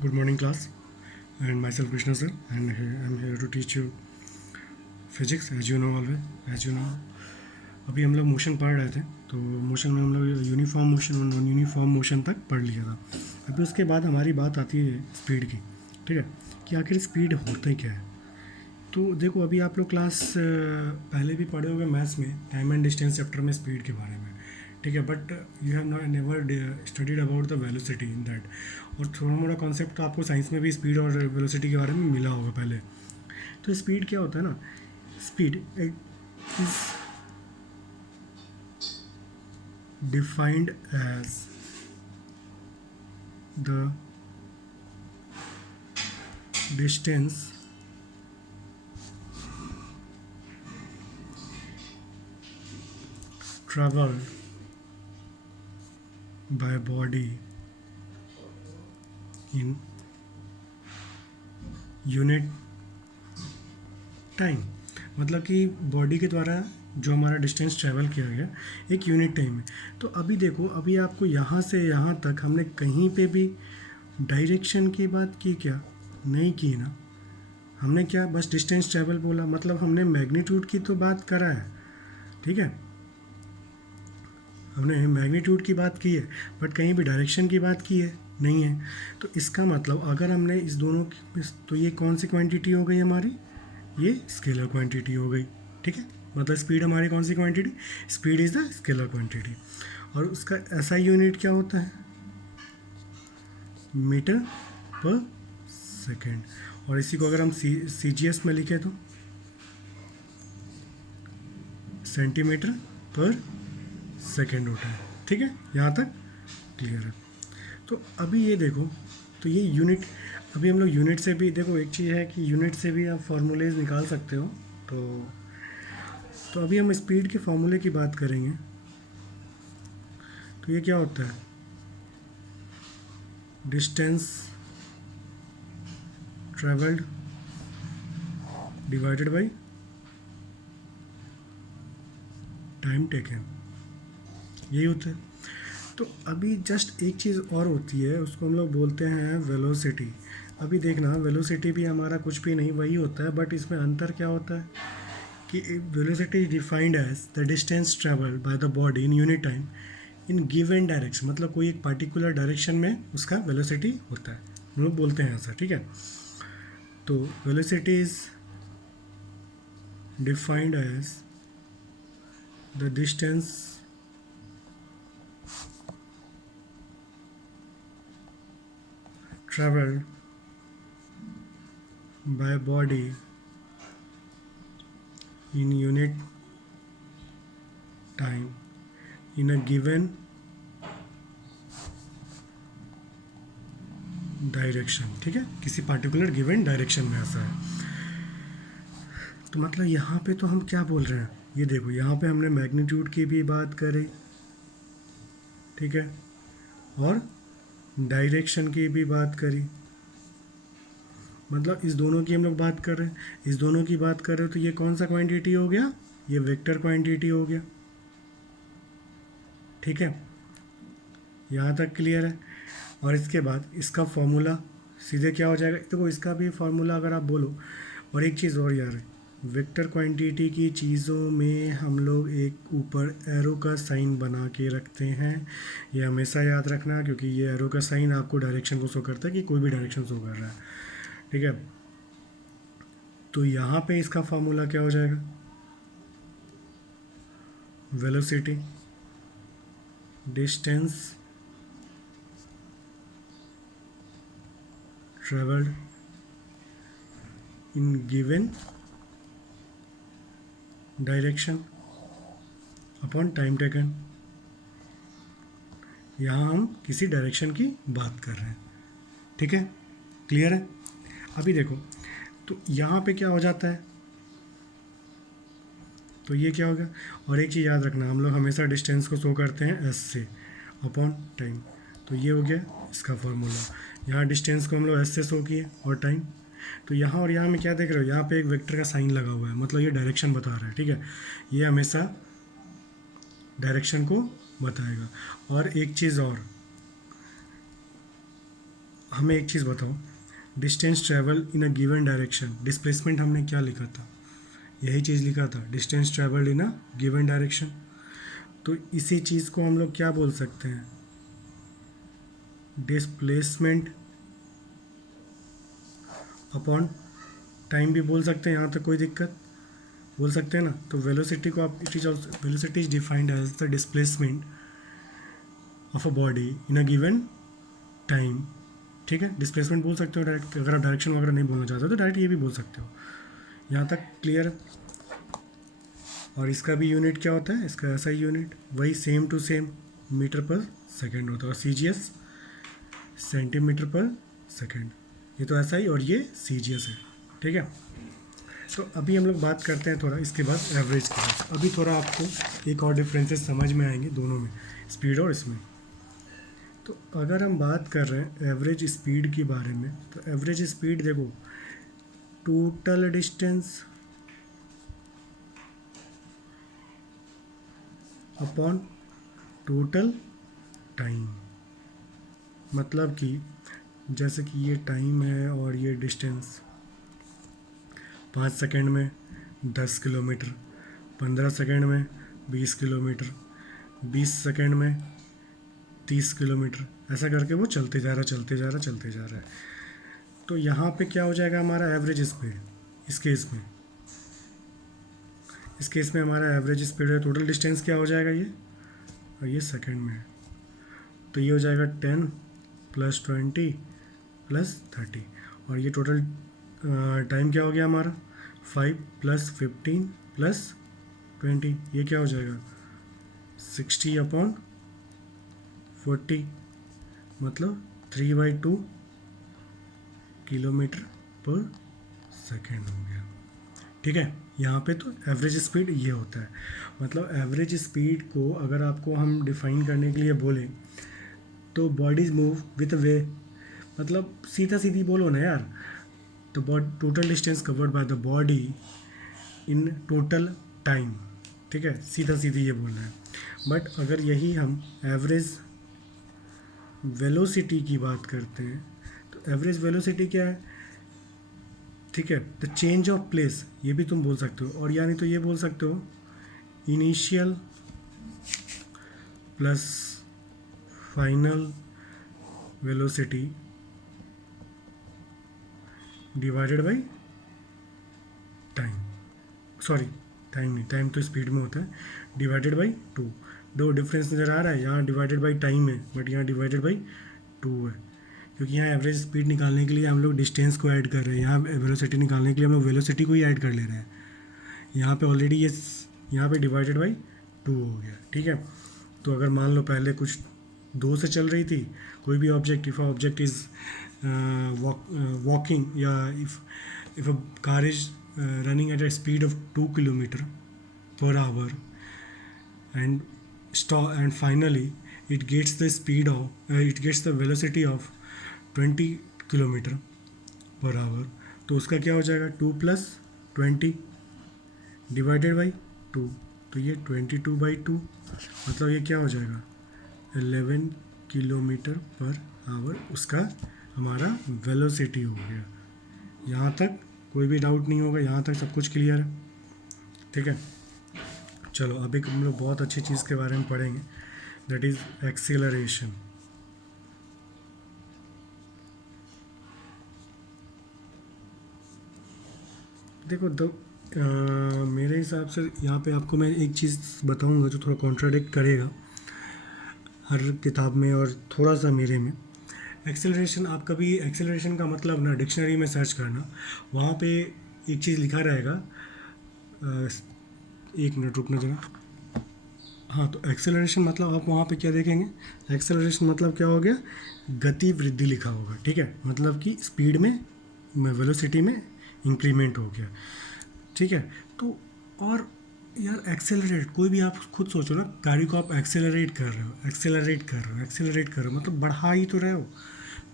Good morning, class. And myself, Krishna sir, and I'm here to teach you physics. As you know, always, as you know, अभी हम लोग motion पढ़ रहे थे, तो motion में हम लोग यूनिफॉर्म मोशन और नॉन यूनिफॉर्म मोशन तक पढ़ लिया था। अभी उसके बाद हमारी बात आती है स्पीड की। ठीक है, कि आखिर स्पीड होता ही क्या है। तो देखो, अभी आप लोग क्लास पहले भी पढ़े होंगे मैथ्स में, टाइम एंड डिस्टेंस चैप्टर में स्पीड के बारे में। ठीक है, but you have not never studied about the velocity in that. और थोड़ा मोड़ा कॉन्सेप्ट तो आपको साइंस में भी स्पीड और वेलोसिटी के बारे में मिला होगा पहले। तो स्पीड क्या होता है ना, speed is defined as the distance traveled by body in unit time. मतलब कि बॉडी के द्वारा जो हमारा डिस्टेंस ट्रैवल किया गया एक यूनिट टाइम में। तो अभी देखो, अभी आपको यहाँ से यहाँ तक हमने कहीं पे भी डायरेक्शन की बात की क्या? नहीं की ना। हमने क्या बस डिस्टेंस ट्रैवल बोला, मतलब हमने मैग्नीट्यूड की तो बात करा है। ठीक है, हमने मैग्नीट्यूड की बात की है, बट कहीं भी डायरेक्शन की बात की है नहीं है। तो इसका मतलब अगर हमने इस दोनों की, तो ये कौन सी क्वांटिटी हो गई हमारी? ये स्केलर क्वांटिटी हो गई। ठीक है, मतलब स्पीड हमारी कौन सी quantity? Speed is the scalar quantity. और उसका एसआई यूनिट क्या होता है? Metre per second. और इसी को अगर हम सी जी एस में लिखें तो सेंटीमीटर पर सेकेंड होता है। ठीक है, यहाँ तक क्लियर है। तो अभी ये देखो, तो ये यूनिट, अभी हम लोग यूनिट से भी देखो, एक चीज़ है कि यूनिट से भी आप फार्मूलेज निकाल सकते हो। तो तो अभी हम स्पीड के फार्मूले की बात करेंगे। तो ये क्या होता है? Distance travelled divided by time taken, यही होता है। तो अभी जस्ट एक चीज़ और होती है, उसको हम लोग बोलते हैं वेलोसिटी। अभी देखना, वेलोसिटी भी हमारा कुछ भी नहीं वही होता है, बट इसमें अंतर क्या होता है कि velocity is defined as the distance travelled by the body in unit time in given direction. मतलब कोई एक पर्टिकुलर डायरेक्शन में उसका वेलोसिटी होता है, हम लोग बोलते हैं ऐसा। ठीक है, तो velocity is defined as the distance traveled by body in unit time in a given direction. ठीक है, किसी पर्टिकुलर गिवन डायरेक्शन में ऐसा है। तो मतलब यहाँ पे तो हम क्या बोल रहे हैं, ये देखो, यहाँ पे हमने मैग्नीट्यूड की भी बात करी। ठीक है, और डायरेक्शन की भी बात करी। मतलब इस दोनों की हम लोग बात कर रहे हैं, इस दोनों की बात कर रहे हो, तो ये कौन सा क्वांटिटी हो गया? ये वेक्टर क्वांटिटी हो गया। ठीक है, यहाँ तक क्लियर है। और इसके बाद इसका फॉर्मूला सीधे क्या हो जाएगा? देखो, इसका भी फार्मूला अगर आप बोलो। और एक चीज़ और यार, वेक्टर क्वांटिटी की चीज़ों में हम लोग एक ऊपर एरो का साइन बना के रखते हैं। ये हमेशा याद रखना, क्योंकि ये एरो का साइन आपको डायरेक्शन को शो करता है कि कोई भी डायरेक्शन शो कर रहा है। ठीक है, तो यहाँ पे इसका फार्मूला क्या हो जाएगा? Velocity distance travelled in given direction upon time taken. यहाँ हम किसी डायरेक्शन की बात कर रहे हैं। ठीक है, क्लियर है। अभी देखो, तो यहाँ पे क्या हो जाता है? तो ये क्या हो गया? और एक चीज़ याद रखना, हम लोग हमेशा डिस्टेंस को शो करते हैं एस से अपॉन टाइम। तो ये हो गया इसका फॉर्मूला। यहाँ डिस्टेंस को हम लोग एस से शो किए और टाइम। तो यहाँ और यहाँ में क्या देख रहे हो? यहाँ पे एक वेक्टर का साइन लगा हुआ है, मतलब ये डायरेक्शन बता रहा है। ठीक है, ये हमेशा डायरेक्शन को बताएगा। और एक चीज़ और, हमें एक चीज़ बताओ, distance travel in a given direction, displacement हमने क्या लिखा था, यही चीज़ लिखा था, distance travel in a given direction. तो इसी चीज़ को हम लोग क्या बोल सकते हैं, डिस्प्लेसमेंट अपॉन टाइम भी बोल सकते हैं, यहाँ तक कोई दिक्कत, बोल सकते हैं ना। तो वेलोसिटी को आप, it is also, velocity is defined as the displacement of a body in a given time. ठीक है, डिस्प्लेसमेंट बोल सकते हो डायरेक्ट, अगर आप डायरेक्शन वगैरह नहीं बोलना चाहते हो तो डायरेक्ट ये भी बोल सकते हो। यहाँ तक क्लियर। और इसका भी यूनिट क्या होता है, इसका ऐसा ही यूनिट वही same to same metre per second होता है, और सी G S centimetre per second, ये तो ऐसा ही, और ये सी जी एस है। ठीक है, तो अभी हम लोग बात करते हैं थोड़ा इसके बाद एवरेज के बाद। अभी थोड़ा आपको एक और डिफरेंसेस समझ में आएंगे दोनों में, स्पीड और इसमें। तो अगर हम बात कर रहे हैं एवरेज स्पीड के बारे में, तो एवरेज स्पीड देखो, total distance upon total time. मतलब कि जैसे कि ये टाइम है और ये डिस्टेंस, 5 सेकंड में 10 किलोमीटर, 15 सेकंड में 20 किलोमीटर, 20 सेकंड में 30 किलोमीटर, ऐसा करके वो चलते जा रहा चलते जा रहा चलते जा रहा है। तो यहाँ पे क्या हो जाएगा हमारा एवरेज स्पीड, इस केस में, इस केस में हमारा एवरेज स्पीड है, टोटल डिस्टेंस क्या हो जाएगा ये, और ये सेकंड में है, तो ये हो जाएगा 10 + 20 + 30, और ये टोटल टाइम क्या हो गया हमारा, 5 + 15 + 20, ये क्या हो जाएगा 60/40, मतलब 3/2 किलोमीटर पर सेकेंड हो गया। ठीक है, यहाँ पे तो एवरेज स्पीड ये होता है। मतलब एवरेज स्पीड को अगर आपको हम डिफाइन करने के लिए बोले तो बॉडीज मूव विथ वे, मतलब सीधा सीधी बोलो ना यार, तो total distance covered by the body in total time. ठीक है, सीधा सीधी ये बोलना है। बट अगर यही हम एवरेज वेलोसिटी की बात करते हैं, तो एवरेज वेलोसिटी क्या है, ठीक है, द चेंज ऑफ प्लेस, ये भी तुम बोल सकते हो, और यानी तो ये बोल सकते हो initial plus final velocity divided by time, sorry time नहीं, टाइम तो स्पीड में होता है, डिवाइडेड बाय 2। दो डिफरेंस नज़र आ रहा है, यहाँ डिवाइडेड बाय टाइम है बट यहाँ डिवाइडेड बाय 2 है, क्योंकि यहाँ एवरेज स्पीड निकालने के लिए हम लोग डिस्टेंस को ऐड कर रहे हैं, यहाँ वेलोसिटी निकालने के लिए हम लोग वेलोसिटी को ही ऐड कर ले रहे हैं। यहाँ पे ऑलरेडी ये यहाँ पे डिवाइडेड बाय 2 हो गया। ठीक है, तो अगर मान लो पहले कुछ 2 से चल रही थी कोई भी object, if object is walking, या if a car is running at a speed of 2 kilometre per hour and and finally it gets the speed of it gets the velocity of 20 kilometre per our, तो उसका क्या हो जाएगा 2 + 20 divided by 2, तो ये 22/2, मतलब ये क्या हो जाएगा 11 किलोमीटर पर आवर, उसका हमारा वेलोसिटी हो गया। यहाँ तक कोई भी डाउट नहीं होगा, यहाँ तक सब कुछ क्लियर है। ठीक है, चलो अब एक हम लोग बहुत अच्छी चीज़ के बारे में पढ़ेंगे, दैट इज़ एक्सीलरेशन। देखो मेरे हिसाब से यहाँ पे आपको मैं एक चीज़ बताऊँगा जो थोड़ा कॉन्ट्राडिक्ट करेगा हर किताब में और थोड़ा सा मेरे में। एक्सेलरेशन, आप कभी एक्सेलरेशन का मतलब ना डिक्शनरी में सर्च करना, वहाँ पे एक चीज़ लिखा रहेगा, एक मिनट रुकना जरा। हाँ, तो एक्सेलरेशन मतलब आप वहाँ पे क्या देखेंगे, एक्सेलरेशन मतलब क्या हो गया, गति वृद्धि लिखा होगा। ठीक है, मतलब कि स्पीड में वेलोसिटी में इंक्रीमेंट हो गया। ठीक है, तो और यार एक्सेलरेट, कोई भी आप खुद सोचो ना, गाड़ी को आप एक्सेलरेट कर रहे हो, एक्सेलरेट कर रहे हो, एक्सेलरेट कर रहे हो, मतलब बढ़ा ही तो रहे हो,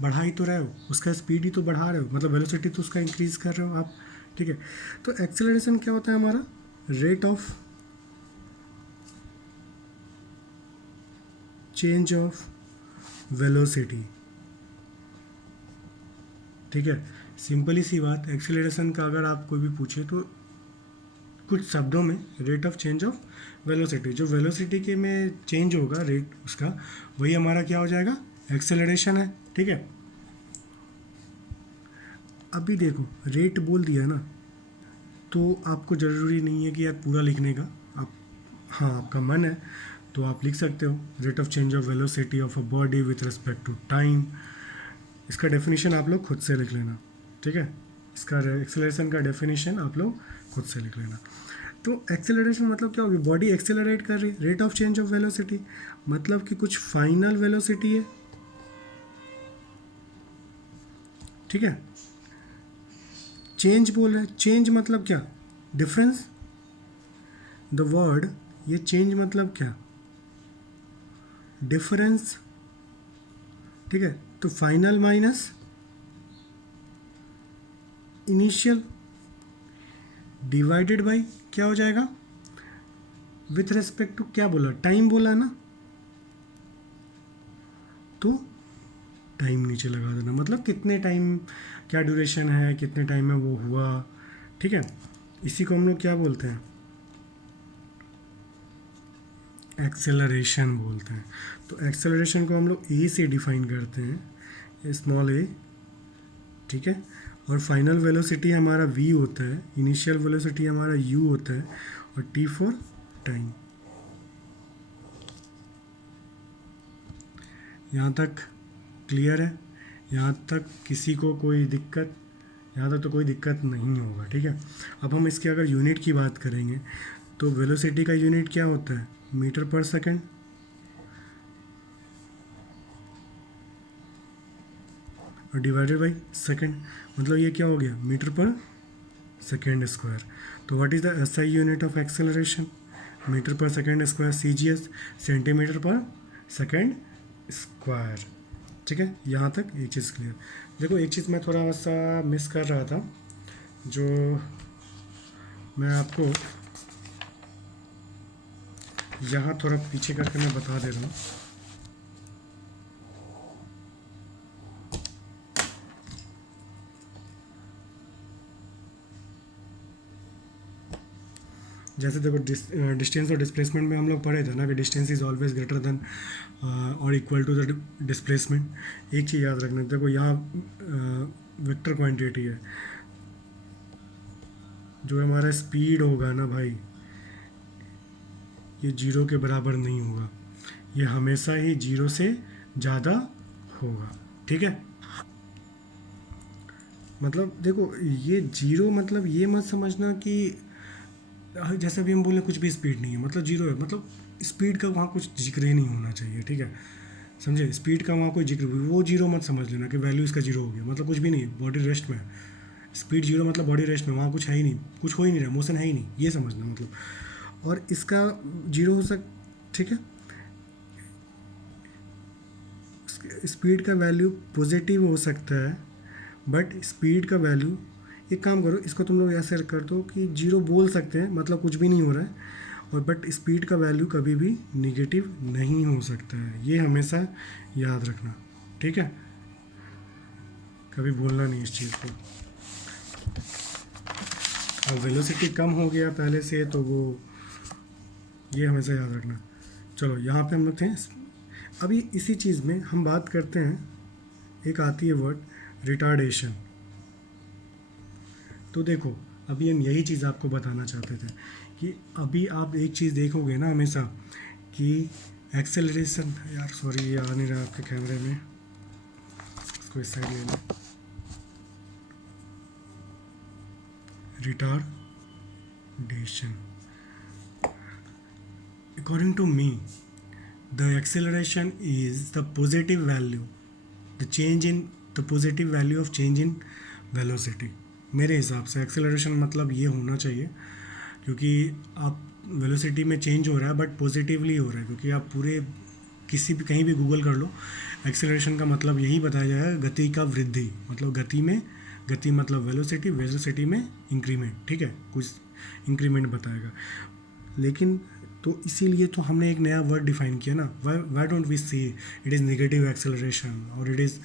बढ़ा ही तो रहे हो, उसका स्पीड ही तो बढ़ा रहे हो, मतलब वेलोसिटी तो उसका इंक्रीज़ कर रहे हो आप। ठीक है, तो एक्सेलरेशन क्या होता है हमारा, rate of change of velocity ठीक है, सिंपली सी बात, एक्सेलरेशन का अगर आप कोई भी पूछे तो कुछ शब्दों में rate of change of velocity, जो वेलोसिटी के में चेंज होगा रेट उसका, वही हमारा क्या हो जाएगा, एक्सेलरेशन है। ठीक है, अभी देखो रेट बोल दिया ना, तो आपको ज़रूरी नहीं है कि आप पूरा लिखने का, आप हाँ आपका मन है तो आप लिख सकते हो rate of change of velocity of a body with respect to time. इसका डेफिनेशन आप लोग खुद से लिख लेना। ठीक है, इसका एक्सेलरेशन का डेफिनेशन आप लोग खुद से लिख लेना। तो एक्सेलरेशन मतलब क्या होगी, बॉडी एक्सेलरेट कर रही है, rate of change of velocity मतलब कि कुछ फाइनल वेलोसिटी है। ठीक है, चेंज बोल रहे हैं, चेंज मतलब क्या, डिफरेंस, द वर्ड, ये चेंज मतलब क्या, डिफरेंस। ठीक है, तो final minus initial divided by क्या हो जाएगा, विथ रेस्पेक्ट टू क्या बोला, टाइम बोला ना, तो टाइम नीचे लगा देना, मतलब कितने टाइम, क्या ड्यूरेशन है, कितने टाइम में वो हुआ। ठीक है, इसी को हम लोग क्या बोलते हैं, एक्सेलरेशन बोलते हैं। तो एक्सेलरेशन को हम लोग ए से डिफाइन करते हैं, स्मॉल ए। ठीक है, और फाइनल वेलोसिटी हमारा v होता है, इनिशियल वेलोसिटी हमारा u होता है, और t फॉर टाइम। यहाँ तक क्लियर है, यहाँ तक किसी को कोई दिक्कत, यहाँ तक तो कोई दिक्कत नहीं होगा। ठीक है, अब हम इसके अगर यूनिट की बात करेंगे तो वेलोसिटी का यूनिट क्या होता है, मीटर पर सेकंड, और डिवाइडेड बाई सेकंड, मतलब ये क्या हो गया, मीटर पर सेकेंड स्क्वायर। तो what is the SI unit of acceleration, metre per second square, CGS, centimetre per second square. ठीक है, यहाँ तक एक चीज़ क्लियर। देखो एक चीज़ मैं थोड़ा सा मिस कर रहा था, जो मैं आपको यहाँ थोड़ा पीछे करके मैं बता दे रहा हूँ। जैसे देखो डिस्टेंस और डिस्प्लेसमेंट में हम लोग पढ़े थे ना कि distance is always greater than और इक्वल टू द डिस्प्लेसमेंट। एक चीज़ याद रखना, देखो यहाँ वेक्टर क्वांटिटी है, जो हमारा स्पीड होगा ना भाई, ये जीरो के बराबर नहीं होगा, ये हमेशा ही जीरो से ज़्यादा होगा। ठीक है, मतलब देखो ये जीरो मतलब ये मत समझना कि जैसे भी हम बोले कुछ भी स्पीड नहीं है मतलब जीरो है, मतलब स्पीड का वहाँ कुछ जिक्र ही नहीं होना चाहिए। ठीक है, समझे, स्पीड का वहाँ कोई जिक्र, वो जीरो मत समझ लेना कि वैल्यू इसका जीरो हो गया, मतलब कुछ भी नहीं, बॉडी रेस्ट में है। स्पीड जीरो मतलब बॉडी रेस्ट में, वहाँ कुछ है ही नहीं, कुछ हो ही नहीं रहा, मोशन है ही नहीं, ये समझना मतलब। और इसका जीरो हो ठीक है, स्पीड का वैल्यू पॉजिटिव हो सकता है, बट स्पीड का वैल्यू, एक काम करो इसको तुम लोग ऐसे कर दो कि जीरो बोल सकते हैं मतलब कुछ भी नहीं हो रहा है, और बट स्पीड का वैल्यू कभी भी निगेटिव नहीं हो सकता है, ये हमेशा याद रखना। ठीक है, कभी भूलना नहीं इस चीज़ को। अब वेलोसिटी कम हो गया पहले से तो वो, ये हमेशा याद रखना। चलो यहाँ पे हम लोग थे, अभी इसी चीज़ में हम बात करते हैं, एक आती है वर्ड रिटार्डेशन। तो देखो अभी हम यही चीज़ आपको बताना चाहते थे कि अभी आप एक चीज़ देखोगे ना हमेशा कि एक्सेलरेशन, यार सॉरी ये आ नहीं रहा आपके कैमरे में, इसको इस साइड लेना, retardation, according to me the acceleration is the positive value, the change in the positive value of change in velocity। मेरे हिसाब से एक्सेलरेशन मतलब ये होना चाहिए, क्योंकि आप वेलोसिटी में चेंज हो रहा है बट पॉजिटिवली हो रहा है, क्योंकि आप पूरे किसी भी कहीं भी गूगल कर लो, एक्सेलरेशन का मतलब यही बताया जाएगा, गति का वृद्धि, मतलब गति में, गति मतलब वेलोसिटी, वेलोसिटी में इंक्रीमेंट। ठीक है, कुछ इंक्रीमेंट बताएगा, लेकिन तो इसीलिए तो हमने एक नया वर्ड डिफाइन किया ना, why don't we see it is negative acceleration और इट इज़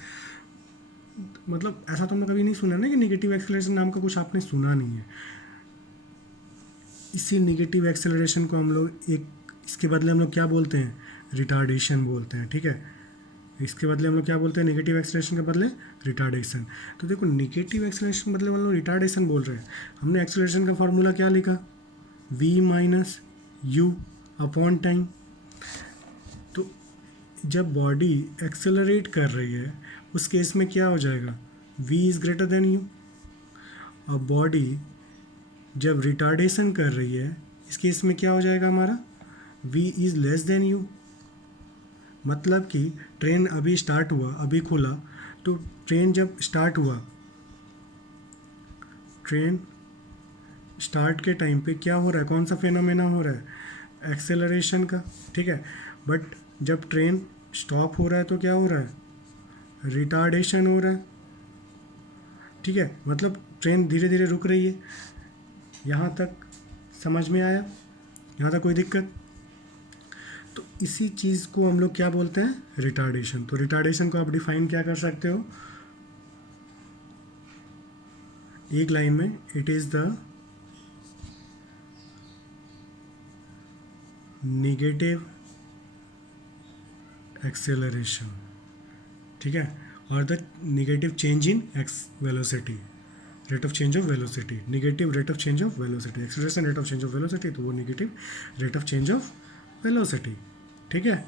मतलब ऐसा तो हमने कभी नहीं सुना ना कि नेगेटिव एक्सेलरेशन नाम का कुछ आपने सुना नहीं है। इसी नेगेटिव एक्सेलरेशन को हम लोग एक, इसके बदले हम लोग क्या बोलते हैं, रिटार्डेशन बोलते हैं, ठीक है। इसके बदले हम लोग क्या बोलते हैं, नेगेटिव एक्सेलरेशन के बदले रिटार्डेशन। तो देखो नेगेटिव एक्सेलरेशन के बदले हम लोग रिटार्डेशन बोल रहे हैं। हमने एक्सेलरेशन का फॉर्मूला क्या लिखा, v minus you upon time. तो जब बॉडी एक्सेलरेट कर रही है उस केस में क्या हो जाएगा, v is greater than you. अब बॉडी जब रिटार्डेशन कर रही है इस केस में क्या हो जाएगा हमारा, v is less than you. मतलब कि ट्रेन अभी स्टार्ट हुआ, अभी खुला, तो ट्रेन जब स्टार्ट हुआ, ट्रेन स्टार्ट के टाइम पे क्या हो रहा है, कौन सा फेनोमेना हो रहा है, एक्सेलरेशन का, ठीक है। बट जब ट्रेन स्टॉप हो रहा है तो क्या हो रहा है, रिटार्डेशन हो रहा है, ठीक है। मतलब ट्रेन धीरे धीरे रुक रही है। यहाँ तक समझ में आया, यहाँ तक कोई दिक्कत। तो इसी चीज़ को हम लोग क्या बोलते हैं, रिटार्डेशन। तो रिटार्डेशन को आप डिफाइन क्या कर सकते हो, एक लाइन में, it is the negative acceleration, ठीक है, और the negative change in x velocity, rate of change of velocity, negative rate of change of velocity, acceleration rate of change of velocity, तो वो negative rate of change of velocity, ठीक है।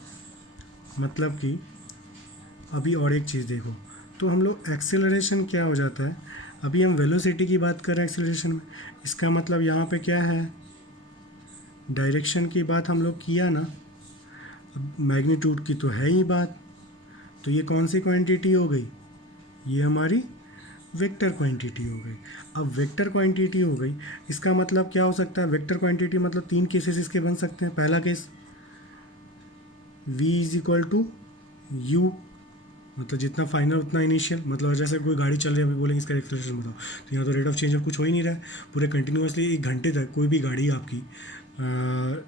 मतलब कि अभी और एक चीज़ देखो, तो हम लोग एक्सेलरेशन क्या हो जाता है, अभी हम वेलोसिटी की बात कर रहे हैं एक्सेलरेशन में, इसका मतलब यहाँ पे क्या है, डायरेक्शन की बात हम लोग किया ना, अब मैग्नीट्यूड की तो है ही बात, तो ये कौन सी क्वांटिटी हो गई, ये हमारी वेक्टर क्वांटिटी हो गई। अब वेक्टर क्वांटिटी हो गई, इसका मतलब क्या हो सकता है, वेक्टर क्वांटिटी मतलब तीन केसेस इसके बन सकते हैं। पहला case v is equal to u, मतलब जितना फाइनल उतना इनिशियल, मतलब जैसे कोई गाड़ी चल रही है, अभी बोलेंगे इसका एक्सेलरेशन बताओ, तो यहाँ तो रेट ऑफ चेंज ऑफ कुछ हो ही नहीं रहा है, पूरे कंटिन्यूसली 1 घंटे तक कोई भी गाड़ी आपकी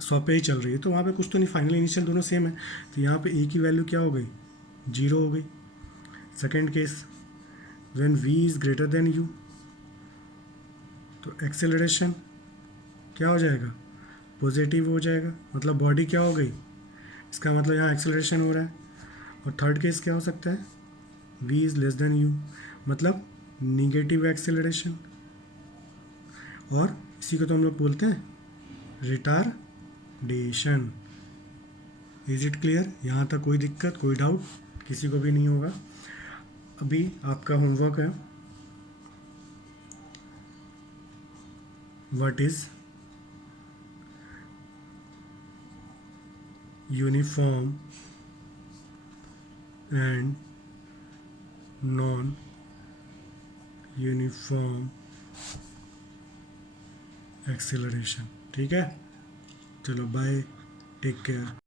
100 पे ही चल रही है, तो वहाँ पे कुछ तो नहीं, फाइनल इनिशियल दोनों सेम है, तो यहाँ पे ए की वैल्यू क्या हो गई, 0 हो गई। Second case, when v is greater than u, तो एक्सेलरेशन क्या हो जाएगा, पॉजिटिव हो जाएगा, मतलब बॉडी क्या हो गई, इसका मतलब यहाँ एक्सेलरेशन हो रहा है। और थर्ड केस क्या हो सकता है, v is less than u, मतलब निगेटिव एक्सेलरेशन, और इसी को तो हम लोग बोलते हैं रिटार्डेशन। इज इट क्लियर, यहाँ तक कोई दिक्कत, कोई डाउट किसी को भी नहीं होगा। अभी आपका होमवर्क है, what is uniform and non uniform acceleration, ठीक है। चलो बाय, टेक केयर।